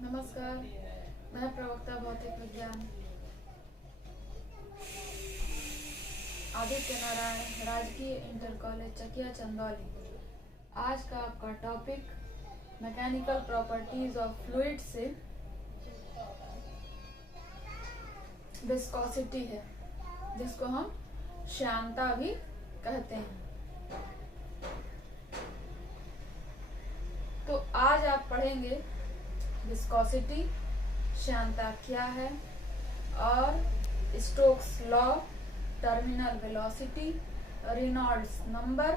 नमस्कार, मैं प्रवक्ता भौतिक विज्ञान आदित्य नारायण, राजकीय इंटर कॉलेज चकिया चंदौली। आज का आपका topic mechanical properties of fluid से विस्कोसिटी है, जिसको हम श्यानता भी कहते हैं। तो आज आप पढ़ेंगे विस्कोसिटी, श्यानता क्या है, और Stokes law, terminal velocity, Reynolds number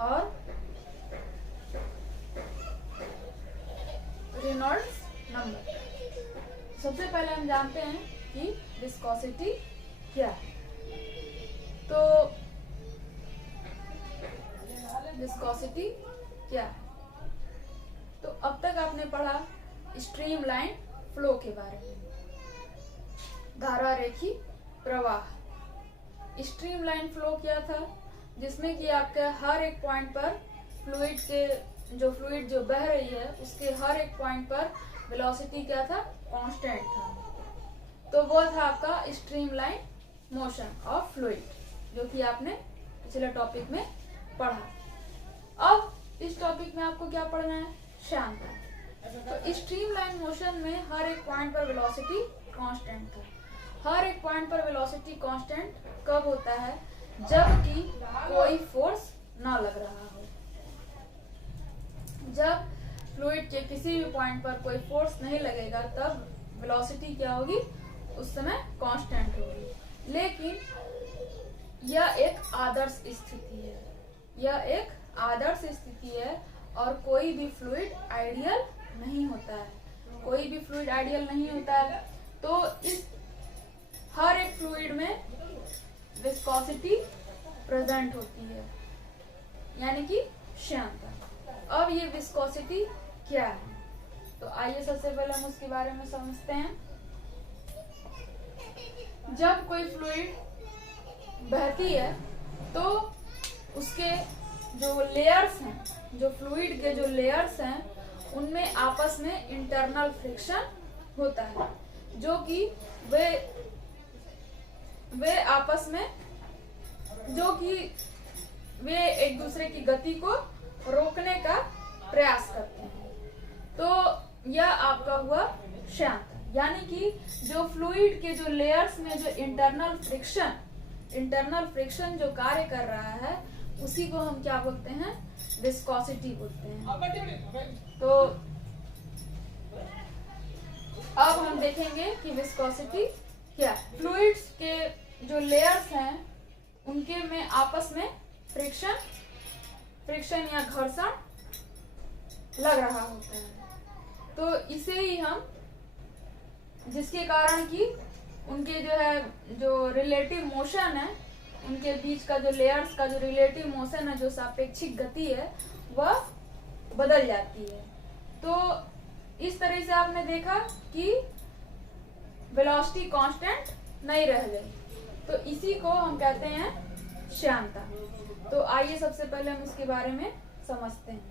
और रेनॉल्ड्स नंबर। सबसे पहले हम जानते हैं कि विस्कोसिटी क्या है। तो विस्कोसिटी क्या है? तो अब तक आपने पढ़ा स्ट्रीमलाइन फ्लो के बारे में, धारा रेखी प्रवाह। स्ट्रीमलाइन फ्लो क्या था? जिसमें कि आपके हर एक पॉइंट पर फ्लूइड जो बह रही है उसके हर एक पॉइंट पर वेलोसिटी क्या था? कांस्टेंट था। तो वो था आपका स्ट्रीमलाइन मोशन ऑफ फ्लूइड, जो कि आपने पिछले टॉपिक में पढ़ा। अब इस टॉपिक में आपको क्या पढ़ना है? श्यानता। तो स्ट्रीमलाइन मोशन में हर एक पॉइंट पर वेलोसिटी कांस्टेंट था। हर एक पॉइंट पर वेलोसिटी कांस्टेंट कब होता है? जबकि कोई फोर्स ना लग रहा हो। जब फ्लूइड के किसी भी पॉइंट पर कोई फोर्स नहीं लगेगा तब वेलोसिटी क्या होगी? उस समय कांस्टेंट होगी। लेकिन यह एक आदर्श स्थिति है, यह एक आदर्श स्थिति है और कोई भी फ्लूइड आइडियल नहीं होता है। कोई भी फ्लूइड आइडियल नहीं होता है। तो इस हर एक फ्लूइड में विस्कोसिटी प्रेजेंट होती है, यानी कि श्यानता। अब ये विस्कोसिटी क्या है? तो आइए सबसे पहले हम उसके बारे में समझते हैं। जब कोई फ्लूइड बहती है तो उसके जो लेयर्स हैं, जो फ्लूइड के जो लेयर्स हैं, उनमें आपस में इंटरनल फ्रिक्शन होता है, जो कि वे आपस में वे एक दूसरे की गति को रोकने का प्रयास करते हैं। तो यह आपका हुआ श्यानता, यानी कि जो फ्लूइड के जो लेयर्स में जो इंटरनल फ्रिक्शन जो कार्य कर रहा है, उसी को हम क्या बोलते हैं? विस्कोसिटी बोलते हैं। तो अब हम देखेंगे कि विस्कोसिटी क्या है। फ्लूइड्स के जो लेयर्स हैं उनके में आपस में फ्रिक्शन या घर्षण लग रहा होता है। तो इसे ही हम, जिसके कारण कि उनके जो रिलेटिव मोशन है, उनके बीच का जो लेयर्स का जो रिलेटिव मोशन है, जो सापेक्षिक गति है, वह बदल जाती है। तो इस तरह से आपने देखा कि वेलोसिटी कांस्टेंट नहीं रह गई। तो इसी को हम कहते हैं श्यानता। तो आइए सबसे पहले हम उसके बारे में समझते हैं।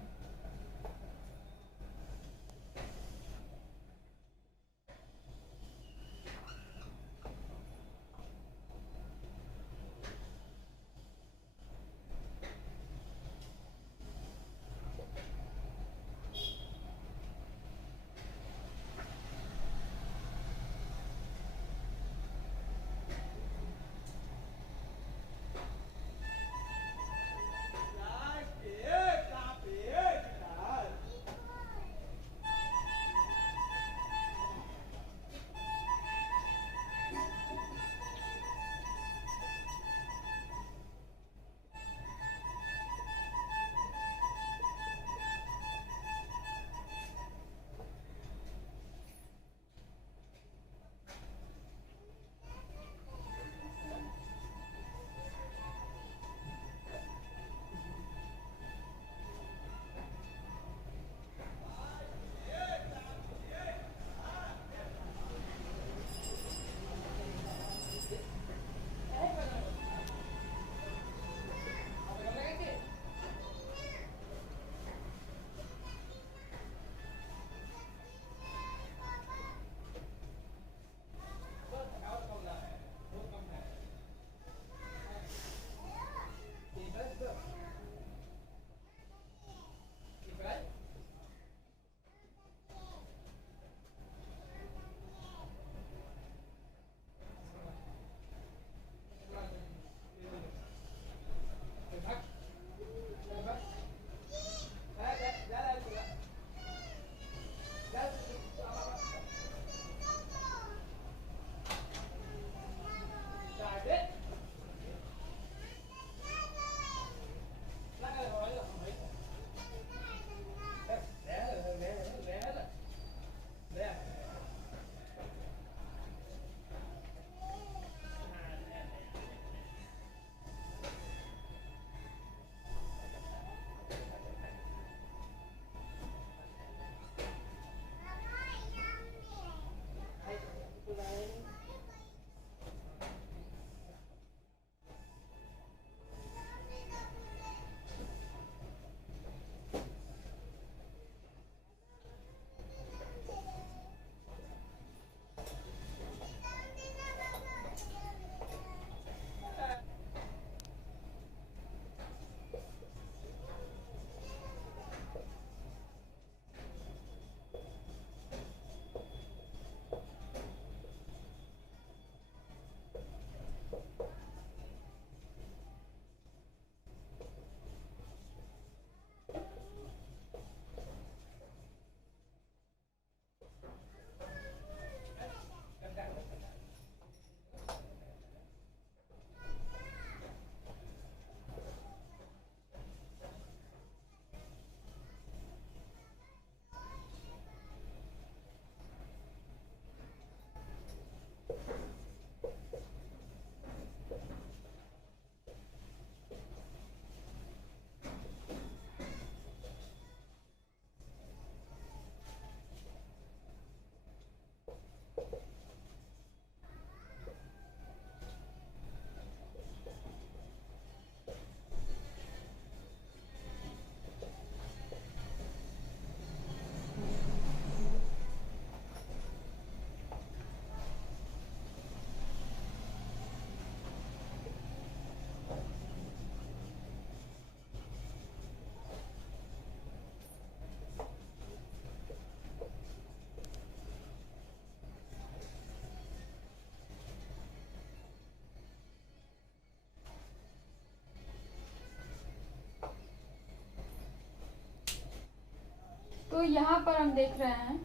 यहाँ पर हम देख रहे हैं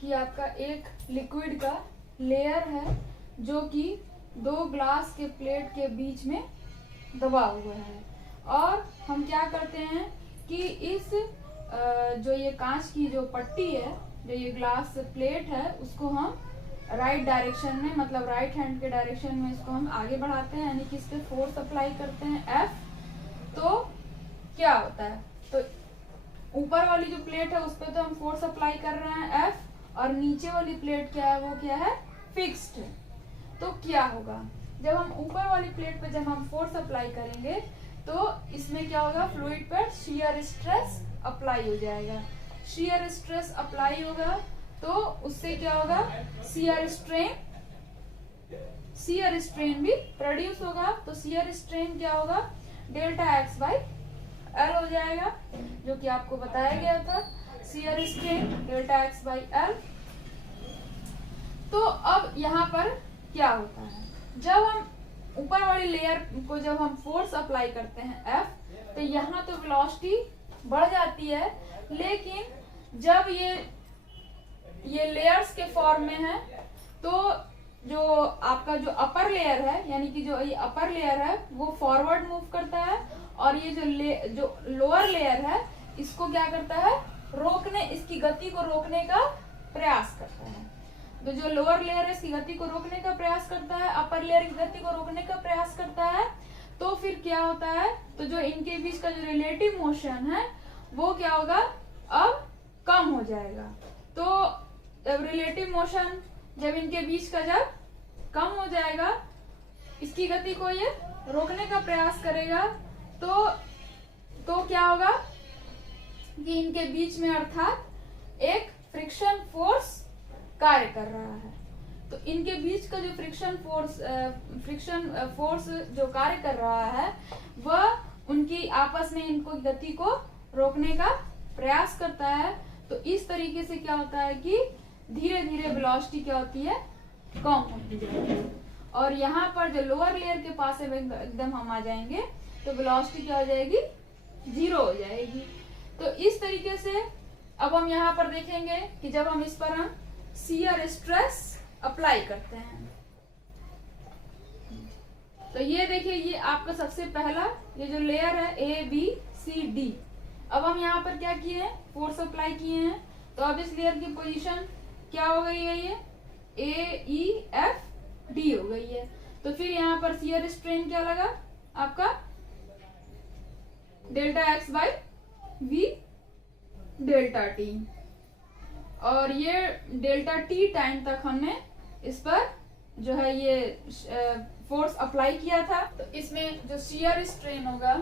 कि आपका एक लिक्विड का लेयर है जो कि दो ग्लास के प्लेट के बीच में दबा हुआ है। और हम क्या करते हैं कि इस जो ये कांच की जो पट्टी है, जो ये ग्लास प्लेट है, उसको हम राइट डायरेक्शन में, मतलब राइट हैंड के डायरेक्शन में इसको हम आगे बढ़ाते हैं, यानी कि इस पे फोर्स अप्लाई करते हैं F। तो क्या होता है, तो ऊपर वाली जो प्लेट है उस पे तो हम फोर्स अप्लाई कर रहे हैं F, और नीचे वाली प्लेट क्या है, वो क्या है, फिक्स्ड है। तो क्या होगा, जब हम ऊपर वाली प्लेट पे जब हम फोर्स अप्लाई करेंगे तो इसमें क्या होगा, फ्लूइड पर शियर स्ट्रेस अप्लाई हो जाएगा। शियर स्ट्रेस अप्लाई होगा तो उससे क्या होगा, शियर स्ट्रेन भी प्रोड्यूस होगा। तो शियर स्ट्रेन क्या होगा, डेल्टा एक्स बाई एल हो जाएगा, जो कि आपको बताया गया था, shear strain delta x by L. तो अब यहाँ पर क्या होता है, जब हम ऊपर वाली लेयर को जब हम फोर्स अप्लाई करते हैं F, तो यहाँ तो वेलोसिटी बढ़ जाती है, लेकिन जब ये लेयर्स के फॉर्म में है तो जो आपका जो अपर लेयर है, यानी कि जो ये अपर लेयर है वो फॉरवर्ड मूव करता है, और ये जो लोअर लेयर है इसको क्या करता है, रोकने, इसकी गति को रोकने का प्रयास करता है। तो जो लोअर लेयर है इसकी गति को रोकने का प्रयास करता है, अपर लेयर की गति को रोकने का प्रयास करता है। तो फिर क्या होता है, तो जो इनके बीच का जो रिलेटिव मोशन है वो क्या होगा, अब कम हो जाएगा। तो जब रिलेटिव मोशन जब इनके बीच का जब कम हो जाएगा, इसकी गति को ये रोकने का प्रयास करेगा, तो क्या होगा कि इनके बीच में अर्थात एक फ्रिक्शन फोर्स कार्य कर रहा है। तो इनके बीच का जो फ्रिक्शन फोर्स जो कार्य कर रहा है वह उनकी आपस में इनको गति को रोकने का प्रयास करता है। तो इस तरीके से क्या होता है कि धीरे धीरे वेलोसिटी क्या होती है, कम होती जाएगी। और यहाँ पर जो लोअर लेयर के पास एकदम हम आ जाएंगे तो वेलोसिटी क्या हो जाएगी, 0 हो जाएगी। तो इस तरीके से अब हम यहाँ पर देखेंगे कि जब हम इस पर हम शियर स्ट्रेस अप्लाई करते हैं, तो ये देखिए, ये आपका सबसे पहला ये जो लेयर है ABCD। अब हम यहाँ पर क्या किए हैं, फोर्स अप्लाई किए हैं। तो अब इस लेयर की पोजीशन क्या हो गई है, ये AEFD हो गई है। तो फिर यहाँ पर शियर स्ट्रेन क्या लगा आपका, delta x by V delta T। और ये डेल्टा T टाइम तक हमने इस पर जो है ये फोर्स अप्लाई किया था। तो इसमें जो शियर स्ट्रेन होगा,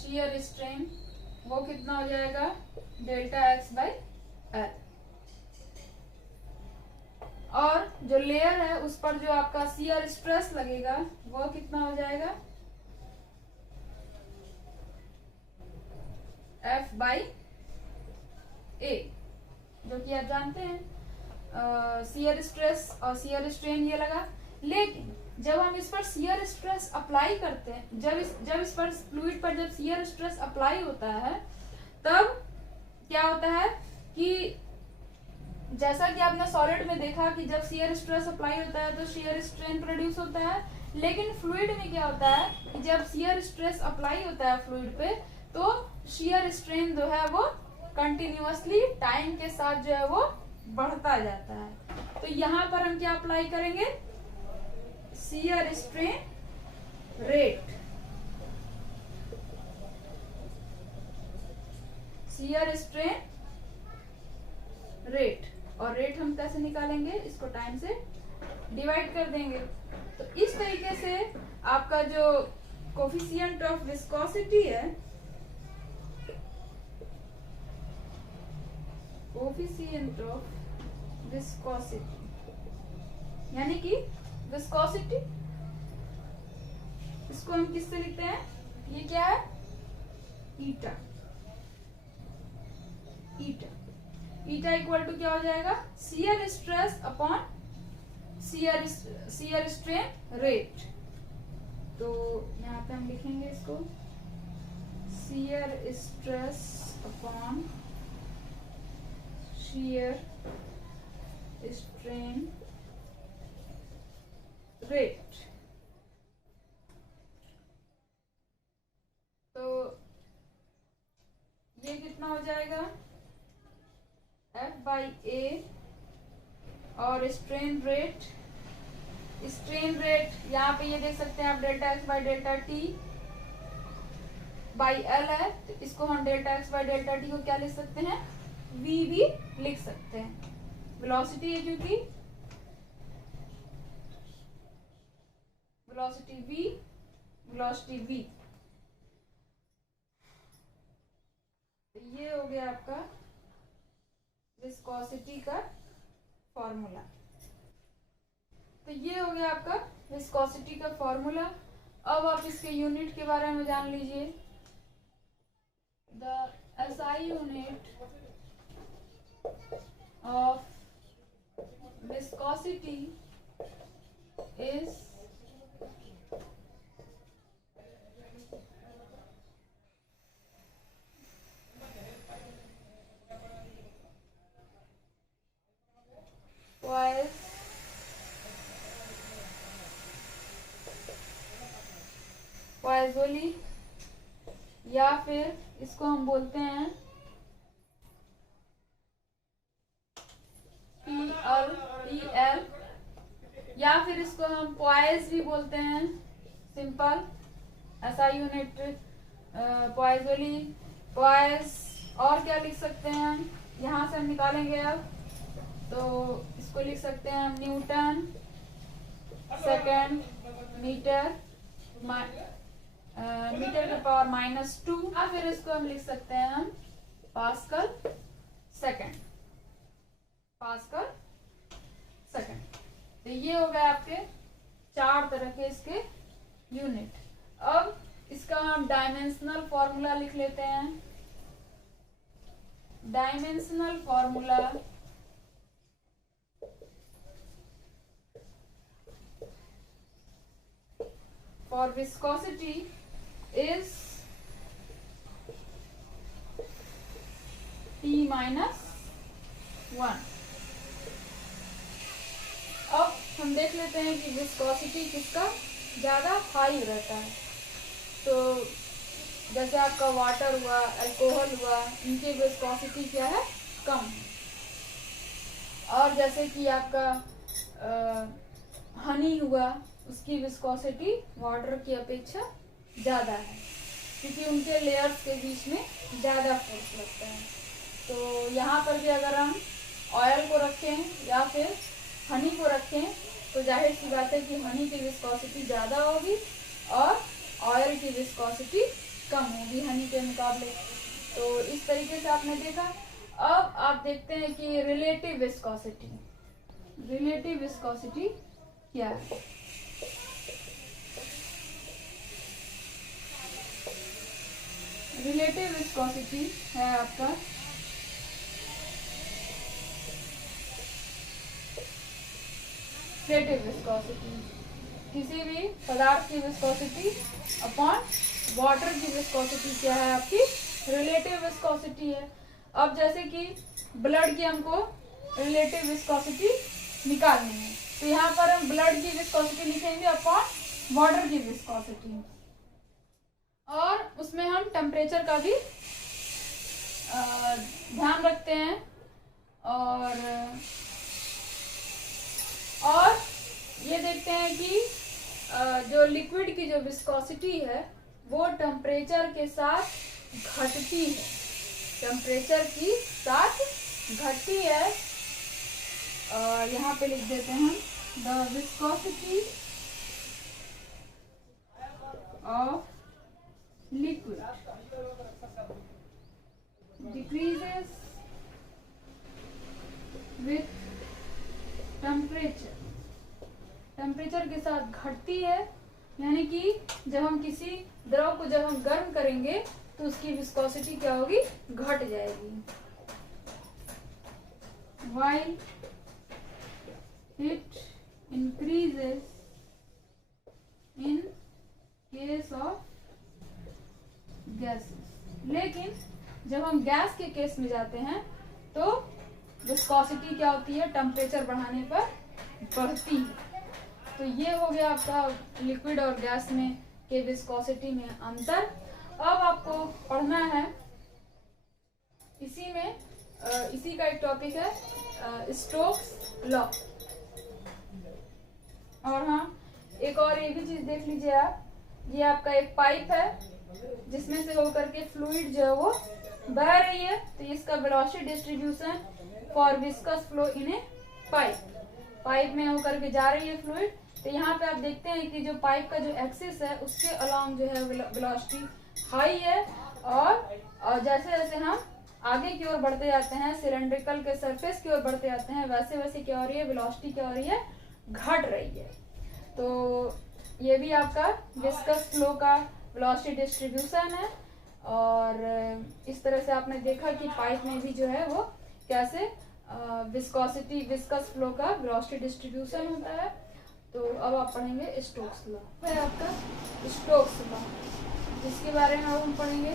शियर स्ट्रेन वो कितना हो जाएगा, डेल्टा एक्स बाई एल। और जो लेयर है उस पर जो आपका शियर स्ट्रेस लगेगा वो कितना हो जाएगा, F बाई A, जो कि आप जानते हैं शियर स्ट्रेस और शियर स्ट्रेन ये लगा। लेकिन जब हम इस पर शियर स्ट्रेस अप्लाई करते हैं, जब इस पर फ्लूइड पर जब शियर स्ट्रेस अप्लाई होता है, तब क्या होता है कि जैसा कि आपने सॉलिड में देखा कि जब शियर स्ट्रेस अप्लाई होता है तो शियर स्ट्रेन प्रोड्यूस होता है। लेकिन फ्लूइड में क्या होता है कि जब शियर स्ट्रेस अप्लाई होता है फ्लूइड पे, तो शियर स्ट्रेन जो है वो कंटिन्यूअसली टाइम के साथ जो है वो बढ़ता जाता है। तो यहाँ पर हम क्या अप्लाई करेंगे, shear strain rate, shear strain rate. और रेट हम कैसे निकालेंगे, इसको टाइम से डिवाइड कर देंगे। तो इस तरीके से आपका जो कोफिशिएंट ऑफ विस्कोसिटी है, कोफिशिएंट ऑफ विस्कोसिटी, यानी कि विस्कोसिटी, इसको हम किससे लिखते हैं, ये क्या है, ईटा। ईटा इक्वल टू क्या हो जाएगा, shear stress upon shear strain rate. तो यहाँ पे हम लिखेंगे इसको shear stress upon shear strain rate। तो ये कितना हो जाएगा F/A और स्ट्रेन रेट यहाँ पे ये देख सकते हैं आप delta x by delta T by L है, तो इसको हम delta x by delta T को क्या लिख सकते हैं, v भी लिख सकते हैं। वेलोसिटी है क्योंकि वेलोसिटी v। तो ये हो गया आपका विस्कोसिटी का फॉर्मूला। तो ये हो गया आपका विस्कोसिटी का फॉर्मूला। अब आप इसके यूनिट के बारे में जान लीजिए। The SI unit of viscosity is poiseuille, या फिर इसको हम बोलते हैं PL, या फिर इसको हम पॉइज भी बोलते हैं, सिंपल SI यूनिट पॉइज़ोली, पॉइज। और क्या लिख सकते हैं हम, यहाँ से हम निकालेंगे अब, तो इसको लिख सकते हैं हम न्यूटन सेकेंड मीटर मीटर के पावर -2, या फिर इसको हम लिख सकते हैं हम पास्कल सेकेंड। तो ये हो गए आपके 4 तरह के इसके यूनिट। अब इसका हम डायमेंशनल फॉर्मूला लिख लेते हैं। Dimensional formula for viscosity is T-1। अब हम देख लेते हैं कि विस्कोसिटी किसका ज़्यादा हाई रहता है। तो जैसे आपका वाटर हुआ, अल्कोहल हुआ, इनकी विस्कोसिटी क्या है, कम है। और जैसे कि आपका हनी हुआ, उसकी विस्कोसिटी वाटर की अपेक्षा ज़्यादा है, क्योंकि उनके लेयर्स के बीच में ज़्यादा फोर्स लगता है। तो यहाँ पर भी अगर हम ऑयल को रखें या फिर हनी को रखें, तो जाहिर सी बात है कि हनी की विस्कोसिटी ज़्यादा होगी और ऑयल की विस्कोसिटी कम होगी हनी के मुकाबले। तो इस तरीके से आपने देखा। अब आप देखते हैं कि रिलेटिव विस्कोसिटी क्या है। रिलेटिव विस्कोसिटी है आपका रिलेटिव विस्कोसिटी, किसी भी पदार्थ की विस्कोसिटी अपॉन वाटर की विस्कोसिटी क्या है, आपकी रिलेटिव विस्कोसिटी है। अब जैसे कि ब्लड की हमको रिलेटिव विस्कोसिटी निकालनी है, तो यहाँ पर हम ब्लड की विस्कोसिटी लिखेंगे अपॉन वाटर की विस्कोसिटी, और उसमें हम टेम्परेचर का भी ध्यान रखते हैं। और ये देखते हैं कि जो लिक्विड की जो विस्कोसिटी है वो टेम्परेचर के साथ घटती है, और यहाँ पे लिख देते हैं the viscosity of liquid decreases with temperature, temperature के साथ घटती है, यानी कि जब हम किसी द्रव को जब हम गर्म करेंगे तो उसकी विस्कोसिटी क्या होगी, घट जाएगी। While it increases in case of gases. लेकिन जब हम गैस के केस में जाते हैं तो विस्कोसिटी क्या होती है, टेम्परेचर बढ़ाने पर बढ़ती है। तो ये हो गया आपका लिक्विड और गैस में के विस्कोसिटी में अंतर। अब आपको पढ़ना है इसी में इसी का एक टॉपिक है स्टोक्स लॉ। और हाँ, एक और ये भी चीज देख लीजिए आप, ये आपका एक पाइप है जिसमें से होकर के फ्लूइड जो है वो बह रही है। तो इसका velocity distribution for viscous flow in A pipe में होकर के जा रही है फ्लूइड। तो यहाँ पे आप देखते हैं कि जो पाइप का जो एक्सिस है उसके अलोंग जो है वेलोसिटी हाई है, और जैसे जैसे हम आगे की ओर बढ़ते जाते हैं, सिलेंड्रिकल के सरफेस की ओर बढ़ते जाते हैं, वैसे वैसे क्या हो रही है, वेलोसिटी क्या हो रही है, घट रही है। तो ये भी आपका विस्कस फ्लो का वेलोसिटी डिस्ट्रीब्यूशन है। और इस तरह से आपने देखा कि पाइप में भी जो है वो कैसे विस्कोसिटी विस्कस फ्लो का वेलोसिटी डिस्ट्रीब्यूशन होता है। तो अब आप पढ़ेंगे स्टोक्स लॉ। है आपका स्टोक्स लॉ, जिसके बारे में अब हम पढ़ेंगे।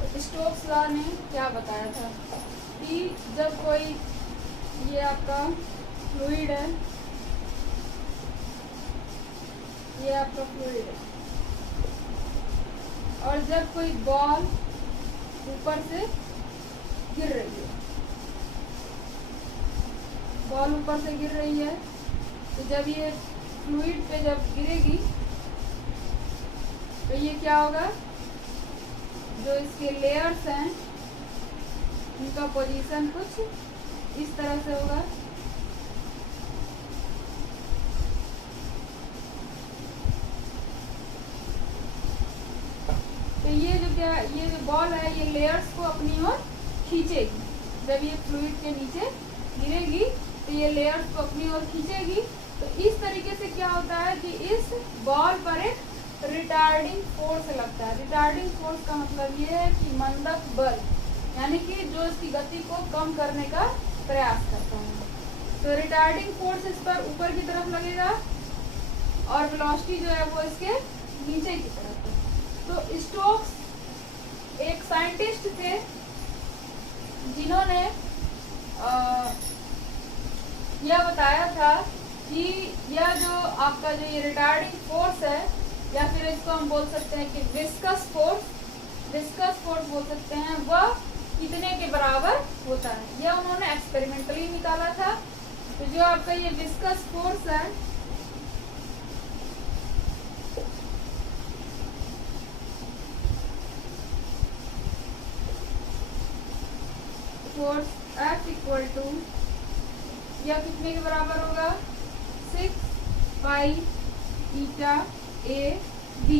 तो स्टोक्स लॉ ने क्या बताया था कि जब कोई, ये आपका फ्लूइड है, ये आपका फ्लूइड है, और जब कोई बॉल ऊपर से गिर रही है, बॉल ऊपर से गिर रही है, तो जब ये फ्लूइड पे जब गिरेगी तो ये क्या होगा, जो इसके लेयर्स हैं उनका पोजीशन कुछ इस तरह से होगा। तो ये जो बॉल है ये लेयर्स को अपनी ओर खींचेगी। जब ये फ्लूइड के नीचे गिरेगी तो ये लेयर्स को अपनी ओर खींचेगी। तो इस तरीके से क्या होता है कि इस बॉल पर एक रिटार्डिंग फोर्स लगता है। रिटार्डिंग फोर्स का मतलब ये है कि मंदक बल, यानी कि जो इसकी गति को कम करने का प्रयास करता है। तो रिटार्डिंग फोर्स इस पर ऊपर की तरफ लगेगा और वेलोसिटी जो है वो इसके नीचे की तरफ है। तो स्टोक्स एक साइंटिस्ट थे जिन्होंने यह बताया था कि यह जो आपका जो ये रिटार्डिंग फोर्स है, या फिर इसको हम बोल सकते हैं कि विस्कस फोर्स बोल सकते हैं, वह कितने के बराबर होता है। यह उन्होंने एक्सपेरिमेंटली निकाला था। तो जो आपका ये विस्कस फोर्स है, फोर्स F इक्वल टू, यह कितने के बराबर होगा, 6 पाई ईटा ए बी।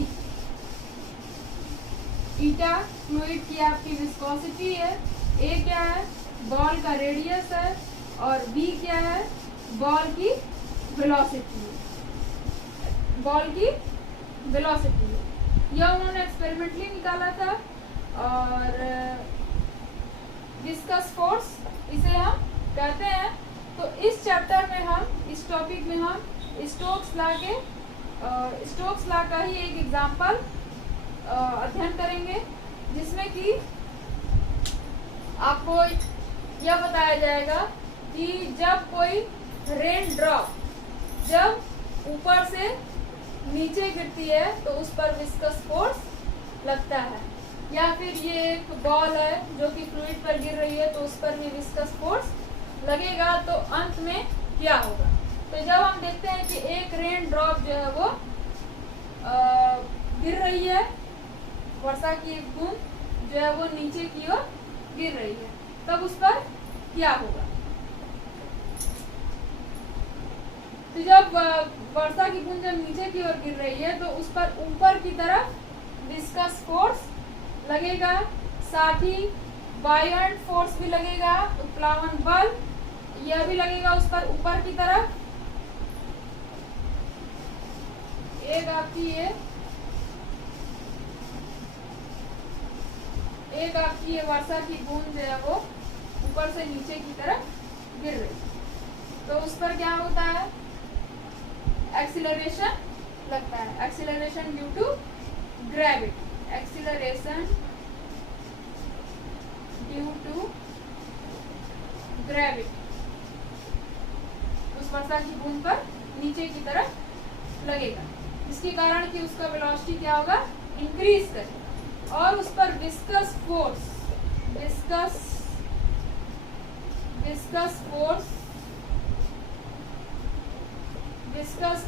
ईटा फ्लूइड की आपकी विस्कोसिटी है, ए क्या है, बॉल का रेडियस है, और बी क्या है, बॉल की वेलोसिटी है। बॉल की वेलोसिटी है। यह उन्होंने एक्सपेरिमेंटली निकाला था। और विस्कस फोर्स इसे हम कहते हैं। तो इस चैप्टर में हम, इस टॉपिक में हम स्टोक्स लॉ का ही एक एग्जाम्पल अध्ययन करेंगे, जिसमें कि आपको यह बताया जाएगा कि जब कोई रेन ड्रॉप जब ऊपर से नीचे गिरती है तो उस पर विस्कस फोर्स लगता है। या फिर ये एक बॉल है जो कि फ्लूइड पर गिर रही है, तो उस पर भी विस्कस फोर्स लगेगा। तो अंत में क्या होगा, तो जब हम देखते हैं कि एक रेन ड्रॉप जो है वो गिर रही है, वर्षा की एक बूंद जो है वो नीचे की ओर गिर रही है, तब उस पर क्या होगा। तो जब वर्षा की बूंद जब नीचे की ओर गिर रही है तो उस पर ऊपर की तरफ विस्कस फोर्स लगेगा, साथ ही बायंट फोर्स भी लगेगा, उत्प्लावन बल यह भी लगेगा उस पर ऊपर की तरफ। एक आपकी ये वर्षा की बूंद जो है वो ऊपर से नीचे की तरफ गिर रही है, तो उस पर क्या होता है, एक्सीलरेशन लगता है, acceleration due to gravity, acceleration due to gravity उस वर्षा की बूंद पर नीचे की तरफ लगेगा, जिसके कारण कि उसका वेलोसिटी क्या होगा, इंक्रीज करेगा, और उस पर विस्कस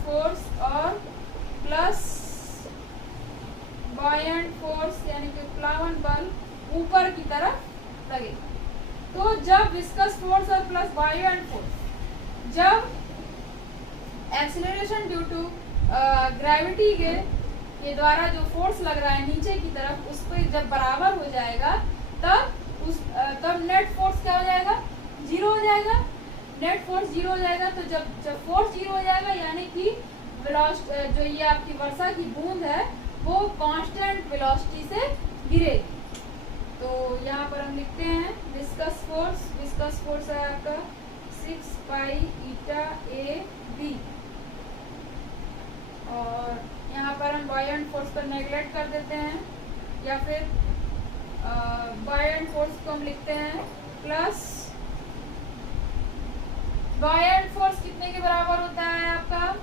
फोर्स और प्लस बॉयंट फोर्स यानी कि प्लावन बल ऊपर की तरफ लगेगा। तो जब विस्कस फोर्स और प्लस बॉयंट फोर्स, जब एक्सीलरेशन ड्यू टू ग्रेविटी के द्वारा जो फोर्स लग रहा है नीचे की तरफ, उस पर जब बराबर हो जाएगा तब नेट फोर्स क्या हो जाएगा, जीरो हो जाएगा। नेट फोर्स जीरो हो जाएगा। तो जब फोर्स जीरो हो जाएगा यानी कि जो ये आपकी वर्षा की बूंद है वो कांस्टेंट वेलोसिटी से गिरेगी। तो यहाँ पर हम लिखते हैं विस्कस फोर्स है आपका 6 पाई ईटा ए बी, और यहाँ पर हम बॉयंट फोर्स पर नेगलेक्ट कर देते हैं, या फिर बॉयंट फोर्स को हम लिखते हैं प्लस बॉयंट फोर्स कितने के बराबर होता है आपका,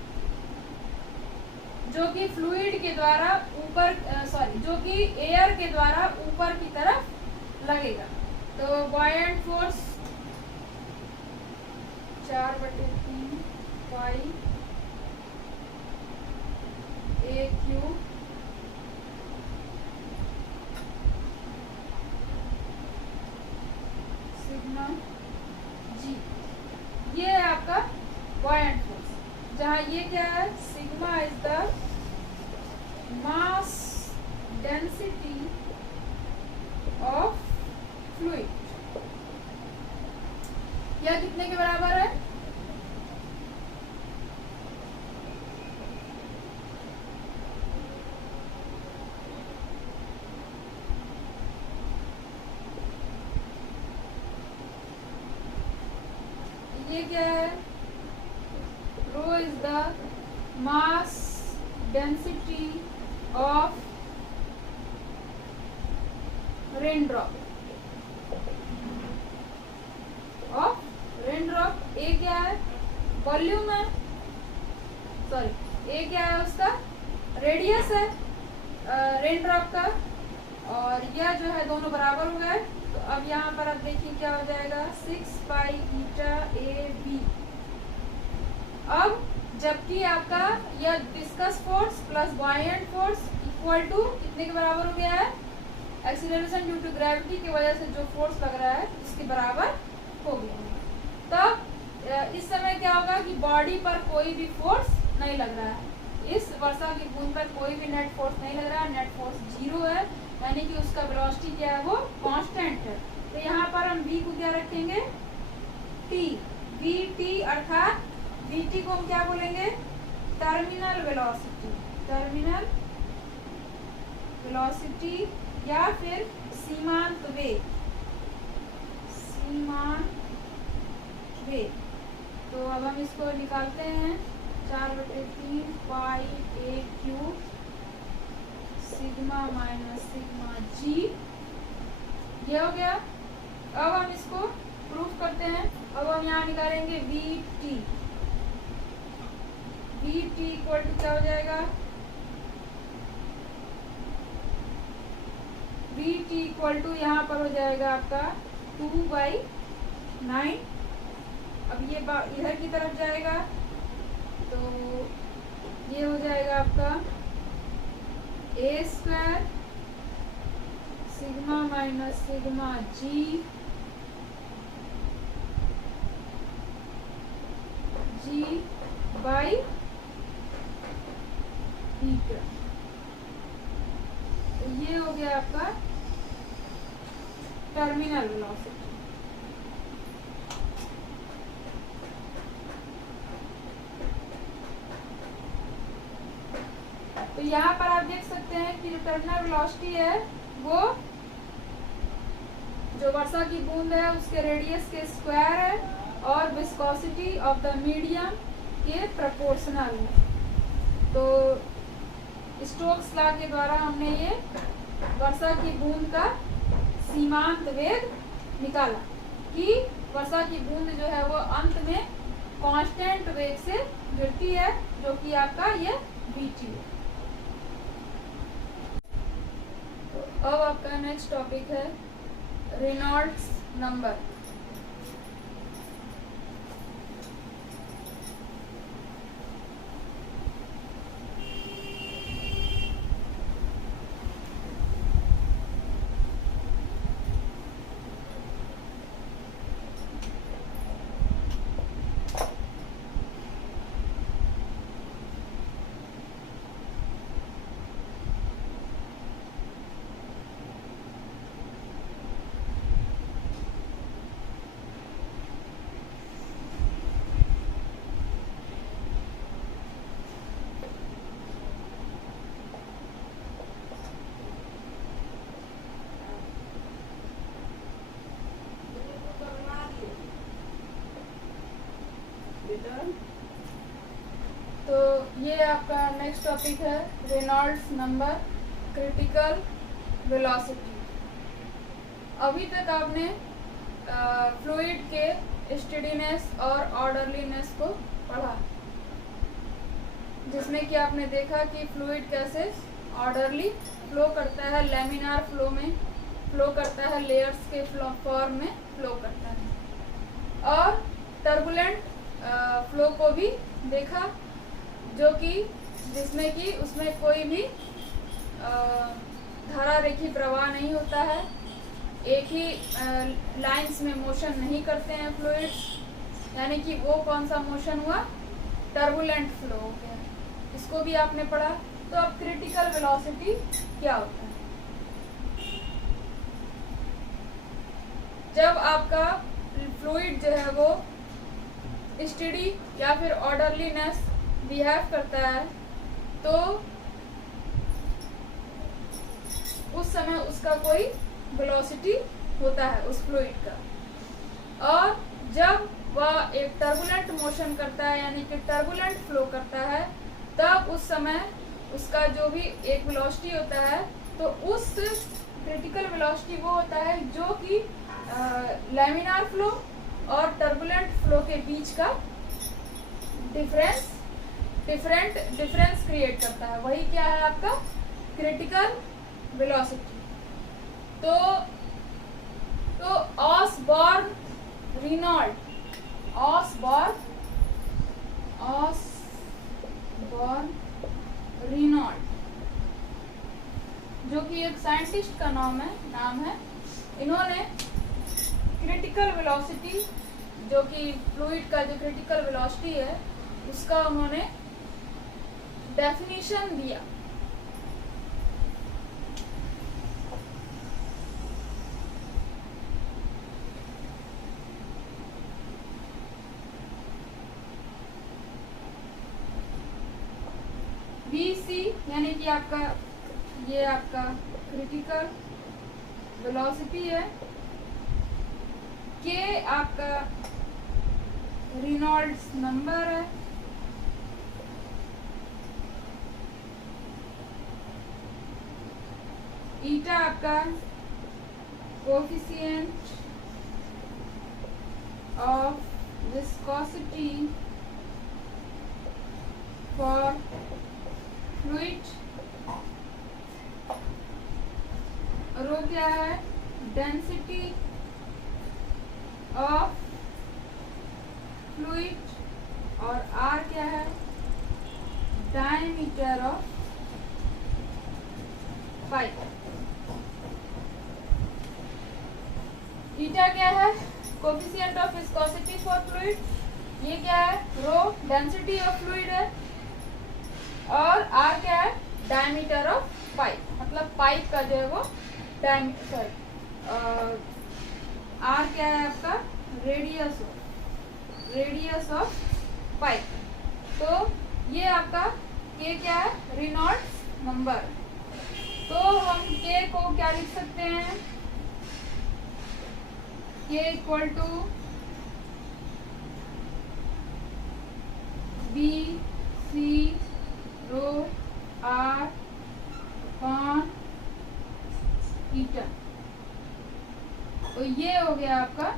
जो कि फ्लूइड के द्वारा जो कि एयर के द्वारा ऊपर की तरफ लगेगा। तो buoyant force 4/3 pi a cube sigma g, ये है आपका बॉयंट फोर्स, जहाँ ये क्या है, sigma is the mass density of fluid. यह कितने के बराबर है, ये क्या है, rho is the mass density of raindrop a क्या है, वॉल्यूम है, ए क्या है, उसका रेडियस है रेन ड्रॉप का, और यह जो है दोनों बराबर हो गए। तो अब यहाँ पर आप देखिए क्या हो जाएगा, 6 पाई ईटा ए बी। अब जबकि आपका यह viscous force plus buoyant force equal to कितने के बराबर हो गया है, एक्सीलरेशन ड्यू टू ग्रेविटी की वजह से जो फोर्स लग रहा है उसके बराबर हो गया। तब इस समय क्या होगा कि बॉडी पर कोई भी फोर्स नहीं लग रहा है, इस वर्षा की बूंद पर कोई भी नेट फोर्स नहीं लग रहा है, नेट फोर्स जीरो है, यानी कि उसका वेलोसिटी क्या है, वो कांस्टेंट है। तो यहाँ पर हम v को क्या रखेंगे, t, vt, अर्थात vt को हम क्या बोलेंगे, टर्मिनल वेलोसिटी या फिर सीमांत वेग। तो अब हम इसको निकालते हैं, 4/3 pi a cube sigma minus sigma g, ये हो गया। अब हम इसको प्रूफ करते हैं। अब हम यहाँ निकालेंगे वीटी इक्वल टू क्या हो जाएगा, वीटी इक्वल टू यहाँ पर हो जाएगा आपका 2/9। अब ये इधर की तरफ जाएगा तो ये हो जाएगा आपका a² sigma minus sigma G by eta. तो ये हो गया आपका टर्मिनल वेलोसिटी। तो यहाँ पर आप देख सकते हैं कि जो टर्मिनल वेलोसिटी है वो जो वर्षा की बूंद है उसके रेडियस के स्क्वायर है और विस्कोसिटी ऑफ द मीडियम के प्रोपोर्शनल है। तो स्टोक्स लॉ के द्वारा हमने ये वर्षा की बूंद का सीमांत वेग निकाला कि वर्षा की बूंद जो है वो अंत में कांस्टेंट वेग से गिरती है, जो कि आपका ये vt है। तो अब आपका नेक्स्ट टॉपिक है रेनॉल्ड्स नंबर। तो ये आपका नेक्स्ट टॉपिक है रेनॉल्ड्स नंबर, क्रिटिकल वेलोसिटी। अभी तक आपने फ्लूइड के स्टेडीनेस और ऑर्डरलीनेस को पढ़ा, जिसमें कि आपने देखा कि फ्लूइड कैसे ऑर्डरली फ्लो करता है, लैमिनार फ्लो में फ्लो करता है, लेयर्स के फॉर्म में फ्लो करता है, और टर्बुलेंट फ्लो को भी देखा, जो कि जिसमें कि उसमें कोई भी धारा रेखी प्रवाह नहीं होता है, एक ही लाइंस में मोशन नहीं करते हैं फ्लूइड्स, यानी कि वो कौन सा मोशन हुआ, टर्बुलेंट फ्लो हो गया। इसको भी आपने पढ़ा। तो अब क्रिटिकल वेलोसिटी क्या होता है? जब आपका फ्लूइड जो है वो स्टेडी या फिर ऑर्डरलीनेस बिहेव करता है, तो उस समय उसका कोई वेलोसिटी होता है उस फ्लूइड का। और जब वह एक टर्बुलेंट मोशन करता है, यानी कि टर्बुलेंट फ्लो करता है, तब उस समय उसका जो भी एक वेलोसिटी होता है, तो उस क्रिटिकल वेलोसिटी वो होता है जो कि लैमिनार फ्लो और टर्बुलेंट फ्लो के बीच का डिफरेंस क्रिएट करता है। वही क्या है आपका क्रिटिकल वेलोसिटी। तो ऑसबॉर्न रिनॉल्ड जो कि एक साइंटिस्ट का नाम है, इन्होंने क्रिटिकल वेलोसिटी, जो कि फ्लूइड का जो क्रिटिकल वेलोसिटी है, उसका उन्होंने डेफिनेशन दिया। VC यानी कि आपका ये आपका क्रिटिकल वेलोसिटी है, K आपका रेनॉल्ड्स नंबर है, ईटा आपका coefficient of viscosity for fluid, और वो क्या है, डेंसिटी ऑफ फ्लूइड, और R क्या है, डायमीटर ऑफ पाइप। ईटा क्या है, coefficient of viscosity for fluid, ये क्या है, रो डेंसिटी ऑफ फ्लूइड है, और R क्या है, डायमीटर ऑफ पाइप, मतलब पाइप का जो है वो डायमीटर, R क्या है आपका, रेडियस ऑफ पाइप। तो ये आपका K क्या है, रेनॉल्ड्स नंबर। तो हम K को क्या लिख सकते हैं, K equal to BC rho r upon eta. तो ये हो गया आपका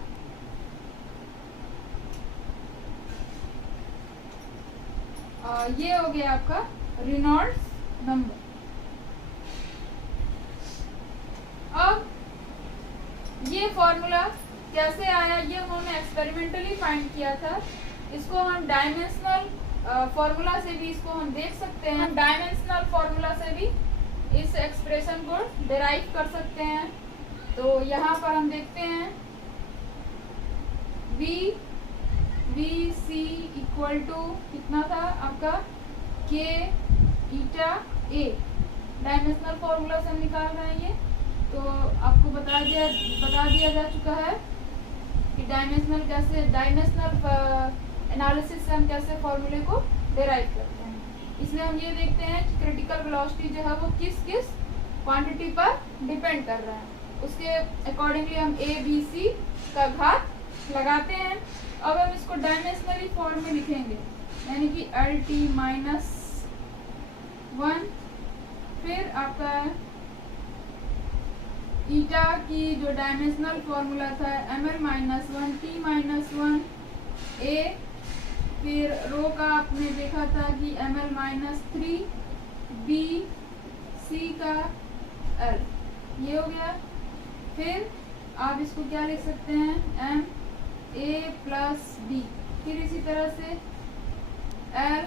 ये हो गया आपका रेनॉल्ड्स नंबर। अब ये फॉर्मूला कैसे आया, ये उन्होंने एक्सपेरिमेंटली फाइंड किया था। इसको हम डायमेंशनल फॉर्मूला से भी इसको हम देख सकते हैं। डायमेंशनल फॉर्मूला से भी इस एक्सप्रेशन को डिराइव कर सकते हैं। तो यहाँ पर हम देखते हैं वी सी इक्वल टू कितना था आपका के ईटा ए। डायमेंशनल फॉर्मूला से हम निकाल रहे हैं ये। तो आपको बता दिया जा चुका है कि डायमेंशनल एनालिसिस से हम कैसे फॉर्मूले को डिराइव करते हैं। इसमें हम ये देखते हैं कि क्रिटिकल वेलोसिटी जो है वो किस किस क्वांटिटी पर डिपेंड कर रहा है, उसके अकॉर्डिंगली हम ए बी सी का घात लगाते हैं। अब हम इसको डायमेंशनली फॉर्म में लिखेंगे, यानी कि एल टी माइनस 1, फिर आपका ईटा की जो डायमेंशनल फॉर्मूला था M L minus 1 T minus 1 ए, फिर रो का आपने देखा था कि M L minus 3 B C का एल, ये हो गया। फिर आप इसको क्या लिख सकते हैं एम ए प्लस बी, फिर इसी तरह से एल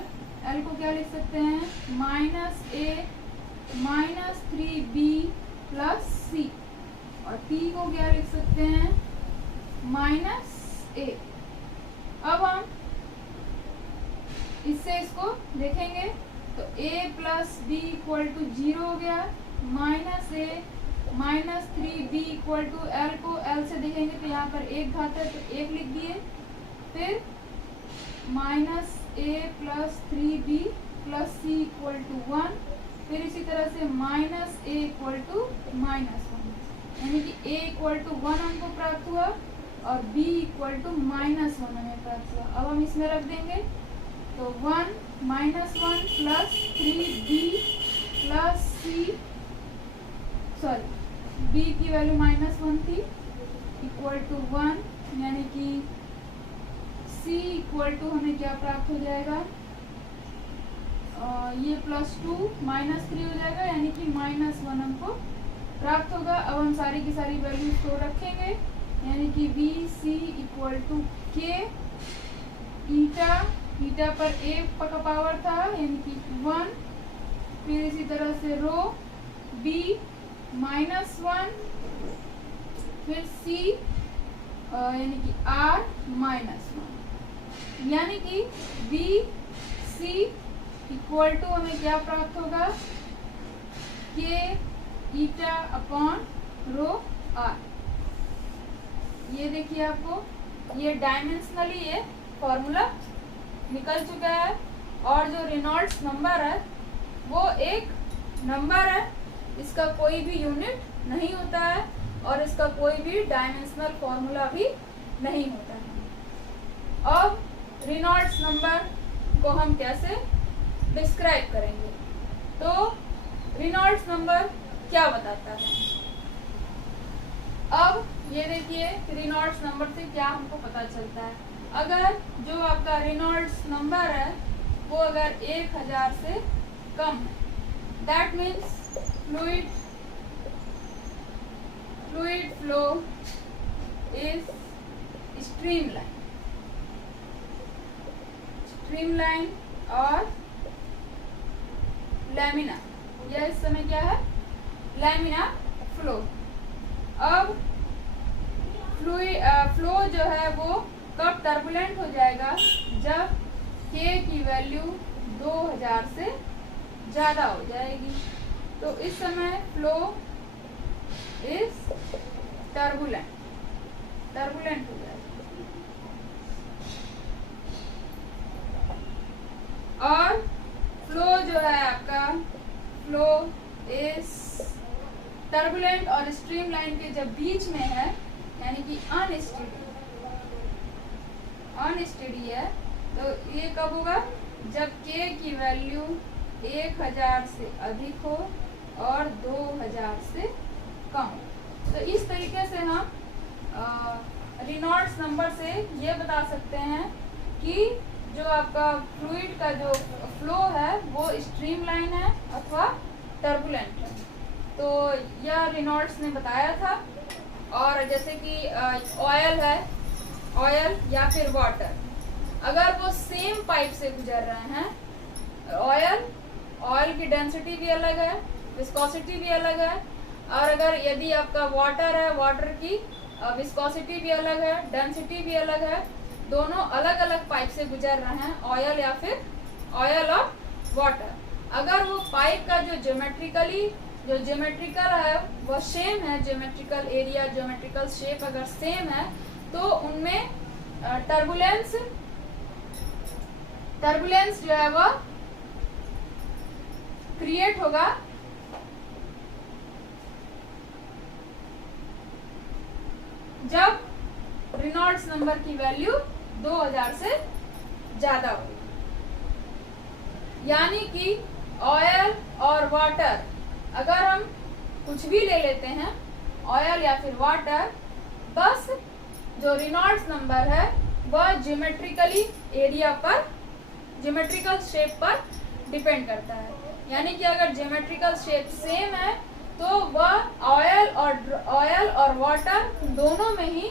को क्या लिख सकते हैं minus A minus 3b plus सी, और टी को क्या लिख सकते हैं माइनस ए। अब हम इससे इसको देखेंगे तो a plus B equal to 0 हो गया, minus A minus 3b equal to L को एल से देखेंगे तो यहाँ पर एक घात है तो एक लिख दिए, फिर minus a plus 3b plus C equal to 1, फिर इसी तरह से minus a equal to minus 1, यानी कि a इक्वल टू 1 हमको प्राप्त हुआ और b इक्वल टू माइनस 1 हमें प्राप्त हुआ। अब हम इसमें रख देंगे तो 1 माइनस 1 प्लस 3b प्लस सी, सॉरी b की वैल्यू माइनस 1 थी इक्वल टू 1, यानी कि c इक्वल टू हमें क्या प्राप्त हो जाएगा ये प्लस 2 माइनस 3 हो जाएगा, यानी कि माइनस 1 हमको प्राप्त होगा। अब हम सारी की सारी वैल्यूज को रखेंगे, यानी कि बी सी इक्वल टू के ईटा पर ए का पावर था यानी कि 1, फिर इसी तरह से रो बी माइनस 1, फिर सी यानी कि आर माइनस 1, यानी कि बी सी इक्वल टू हमें क्या प्राप्त होगा के ईटा अपॉन रो आर। ये देखिए आपको ये डायमेंशनली ये फॉर्मूला निकल चुका है, और जो रेनॉल्ड्स नंबर है वो एक नंबर है, इसका कोई भी यूनिट नहीं होता है और इसका कोई भी डायमेंशनल फॉर्मूला भी नहीं होता है। अब रेनॉल्ड्स नंबर को हम कैसे डिस्क्राइब करेंगे, तो रेनॉल्ड्स नंबर क्या बताता है। अब ये देखिए रेनॉल्ड्स नंबर से क्या हमको पता चलता है, अगर जो आपका रेनॉल्ड्स नंबर है वो अगर 1000 से कम है, that means fluid flow is streamline और लैमिना, यह इस समय क्या है लैमिना फ्लो। अब फ्लो जो है वो कब टर्बुलेंट हो जाएगा, जब k की वैल्यू 2000 से ज़्यादा हो जाएगी, तो इस समय फ्लो इज टर्बुलेंट हो जाएगा। और फ्लो जो है आपका फ्लो इज टर्बुलेंट और स्ट्रीमलाइन के जब बीच में है, यानी कि अनस्टेडी है, तो ये कब होगा जब k की वैल्यू 1000 से अधिक हो और 2000 से कम। तो इस तरीके से हम रेनॉल्ड्स नंबर से ये बता सकते हैं कि जो आपका फ्लूइड का जो फ्लो है वो स्ट्रीमलाइन है अथवा टर्बुलेंट है। तो यह रेनॉल्ड्स ने बताया था। और जैसे कि ऑयल है, ऑयल या फिर वाटर, अगर वो सेम पाइप से गुजर रहे हैं, ऑयल की डेंसिटी भी अलग है, विस्कोसिटी भी अलग है। और अगर यदि आपका वाटर है, वाटर की विस्कोसिटी भी अलग है, डेंसिटी भी अलग है, दोनों अलग अलग पाइप से गुजर रहे हैं, ऑयल या फिर ऑयल और वाटर। अगर वो पाइप का जो ज्योमेट्रिकल है वो सेम है, ज्योमेट्रिकल एरिया, ज्योमेट्रिकल शेप अगर सेम है, तो उनमें टर्बुलेंस जो है वो क्रिएट होगा जब रेनॉल्ड्स नंबर की वैल्यू 2000 से ज्यादा हो। यानी कि ऑयल और वाटर, अगर हम कुछ भी ले लेते हैं, ऑयल या फिर वाटर, बस जो रेनॉल्ड्स नंबर है वह ज्योमेट्रिकली एरिया पर, ज्योमेट्रिकल शेप पर डिपेंड करता है। यानी कि अगर ज्योमेट्रिकल शेप सेम है तो वह ऑयल और वाटर दोनों में ही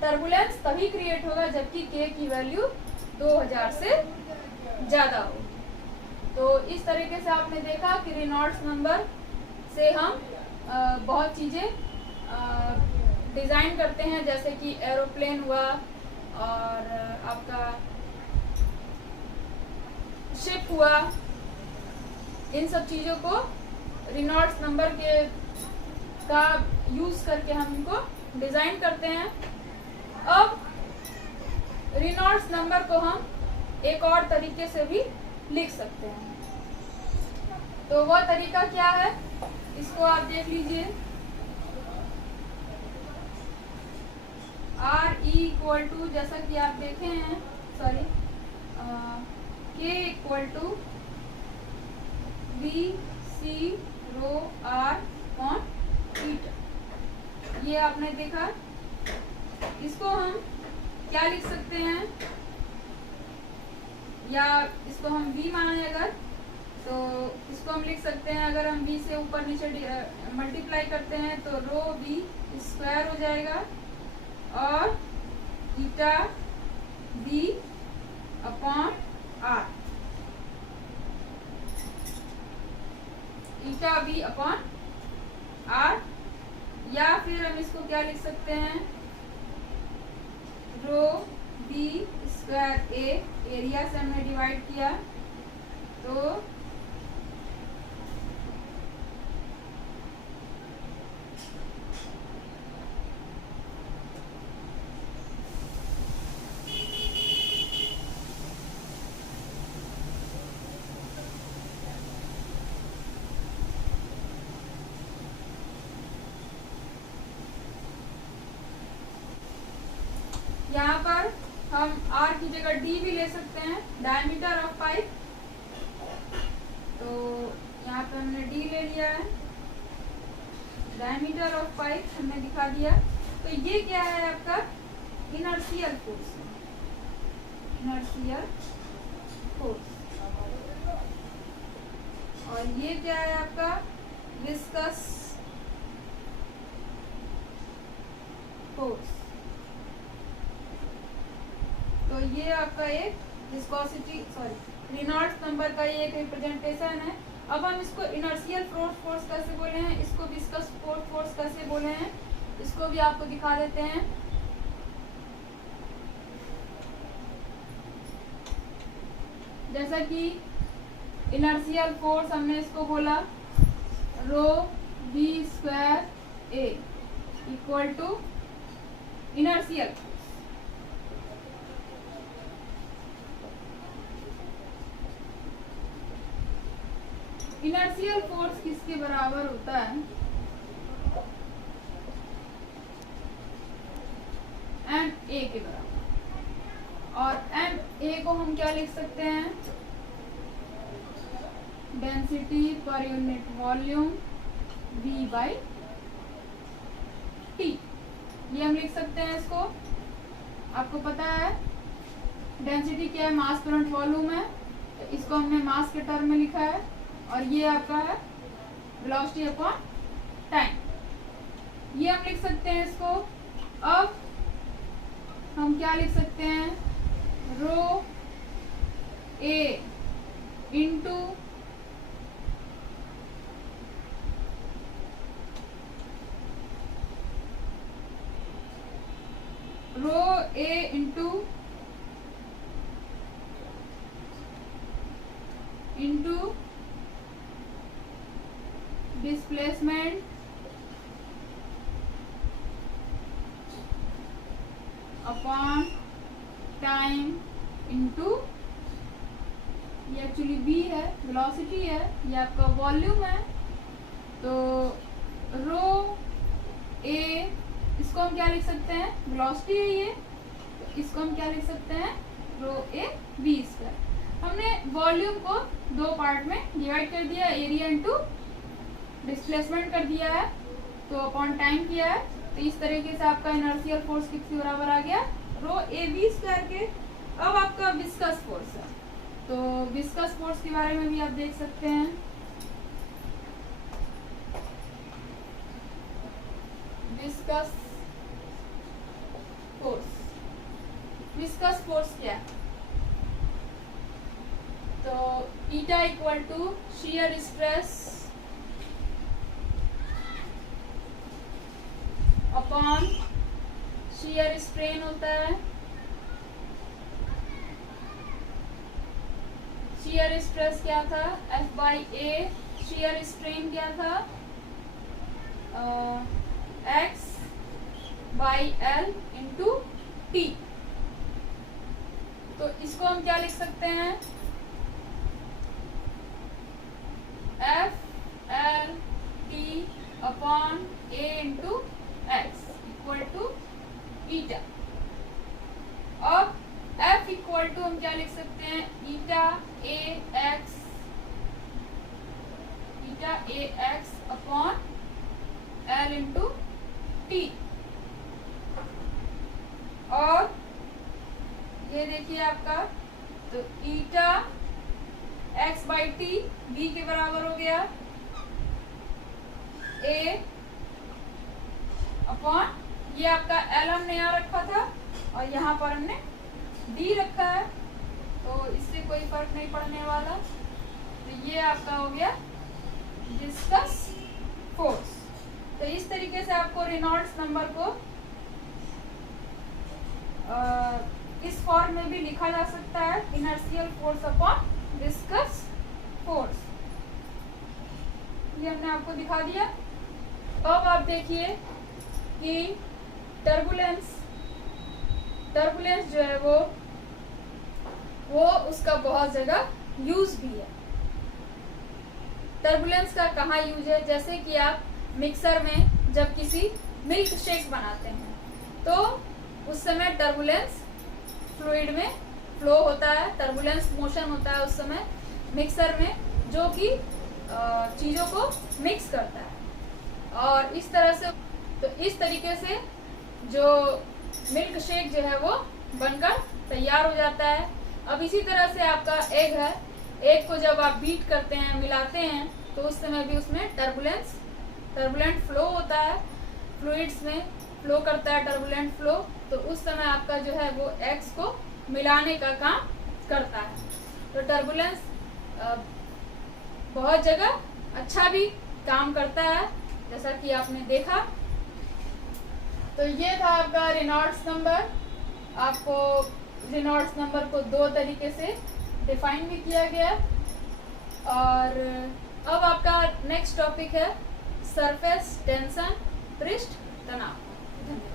टर्बुलेंस तभी क्रिएट होगा जबकि के की वैल्यू 2000 से ज्यादा हो। तो इस तरीके से आपने देखा कि रेनॉल्ड्स नंबर से हम बहुत चीजें डिजाइन करते हैं, जैसे कि एरोप्लेन हुआ और आपका शिप हुआ। इन सब चीजों को रेनॉल्ड्स नंबर का यूज करके हम इनको डिजाइन करते हैं। अब रेनॉल्ड्स नंबर को हम एक और तरीके से भी लिख सकते हैं। तो वह तरीका क्या है, इसको आप देख लीजिए। R इक्वल टू, जैसा कि आप देखे हैं, sorry, K equal to V C rho R on theta. ये आपने देखा। इसको हम क्या लिख सकते हैं, या इसको हम V माने अगर, तो इसको हम लिख सकते हैं, अगर हम V से ऊपर नीचे मल्टीप्लाई करते हैं तो रो V स्क्वायर हो जाएगा और theta V upon R, theta V upon R। या फिर हम इसको क्या लिख सकते हैं, रो B स्क्वायर A, एरिया से हमने डिवाइड किया तो यहाँ पर हम R की जगह D भी ले सकते हैं, डायमीटर ऑफ पाइप। तो यहाँ पे हमने D ले लिया है, डायमीटर ऑफ पाइप हमने दिखा दिया। तो ये क्या है आपका इनर्शियल फोर्स, इनर्शियल फोर्स। और ये क्या है आपका विस्कस फोर्स। तो ये आपका एक विस्कोसिटी, सॉरी, रेनॉल्ड्स नंबर का ये एक रिप्रेजेंटेशन है। अब हम इसको इनर्शियल फोर्स कैसे बोले हैं, इसको विस्कस फोर्स कैसे बोले हैं, इसको भी आपको दिखा देते हैं। जैसा कि इनर्शियल फोर्स हमने इसको बोला rho V square A equal to inertial force. Inertial force किसके बराबर होता है, Ma के बराबर। और Ma को हम क्या लिख सकते हैं, density per unit volume V by T. ये हम लिख सकते हैं इसको। आपको पता है डेंसिटी क्या है, मास पर यूनिट वॉल्यूम है, तो इसको हमने मास के टर्म में लिखा है, और ये आपका है वेलोसिटी अपॉन टाइम। ये हम लिख सकते हैं इसको। अब हम क्या लिख सकते हैं, rho a into rho a into displacement upon time into, ये एक्चुअली v है, वेलोसिटी है, ये आपका वॉल्यूम है। तो रो ए, इसको हम क्या लिख सकते हैं, वेलोसिटी है ये, तो इसको हम क्या लिख सकते हैं, रो ए v स्क्वायर। हमने वॉल्यूम को दो पार्ट में डिवाइड कर दिया, एरिया इंटू डिस्प्लेसमेंट कर दिया है, तो अपॉन टाइम किया है। तो इस तरीके से आपका इनर्शियल फोर्स किसके बराबर आ गया, रो ए वी स्क्वायर के। अब आपका विस्कस फोर्स है, तो विस्कस फोर्स के बारे में भी आप देख सकते हैं। विस्कस फोर्स, विस्कस फोर्स क्या है, तो eta equal to shear stress upon shear strain होता है। शियर स्ट्रेस क्या था, F by a, shear strain क्या था, X by l into t. तो इसको हम क्या लिख सकते हैं, F l t upon a into x equal to eta. अब F इक्वल टू हम क्या लिख सकते हैं, eta a x upon l into t. और ये देखिए आपका, तो eta x by T B के बराबर हो गया, ए अपॉन, ये आपका एल हमने यहाँ रखा था और यहाँ पर हमने डी रखा है, तो इससे कोई फर्क नहीं पड़ने वाला। तो ये आपका हो गया विस्कस फोर्स। तो इस तरीके से आपको रेनॉल्ड्स नंबर को इस फॉर्म में भी लिखा जा सकता है, inertial force upon viscous force. ये हमने आपको दिखा दिया। अब आप देखिए कि टर्बुलेंस जो है वो उसका बहुत जगह यूज भी है। टर्बुलेंस का कहाँ यूज है, जैसे कि आप मिक्सर में जब किसी मिल्क शेक बनाते हैं तो उस समय टर्बुलेंस फ्लूइड में फ्लो होता है, टर्बुलेंस मोशन होता है उस समय मिक्सर में, जो कि चीज़ों को मिक्स करता है। और इस तरह से, तो इस तरीके से जो मिल्क शेक जो है वो बनकर तैयार हो जाता है। अब इसी तरह से आपका एग है, एग को जब आप बीट करते हैं, मिलाते हैं, तो उस समय भी उसमें टर्बुलेंट फ्लो होता है, फ्लूइड्स में फ्लो करता है टर्बुलेंट फ्लो। तो उस समय आपका जो है वो एग्स को मिलाने का काम करता है। तो टर्बुलेंस बहुत जगह अच्छा भी काम करता है, जैसा कि आपने देखा। तो ये था आपका रेनॉल्ड्स नंबर। आपको रेनॉल्ड्स नंबर को दो तरीके से डिफाइन भी किया गया। और अब आपका नेक्स्ट टॉपिक है सरफेस टेंशन, पृष्ठ तनाव। धन्यवाद।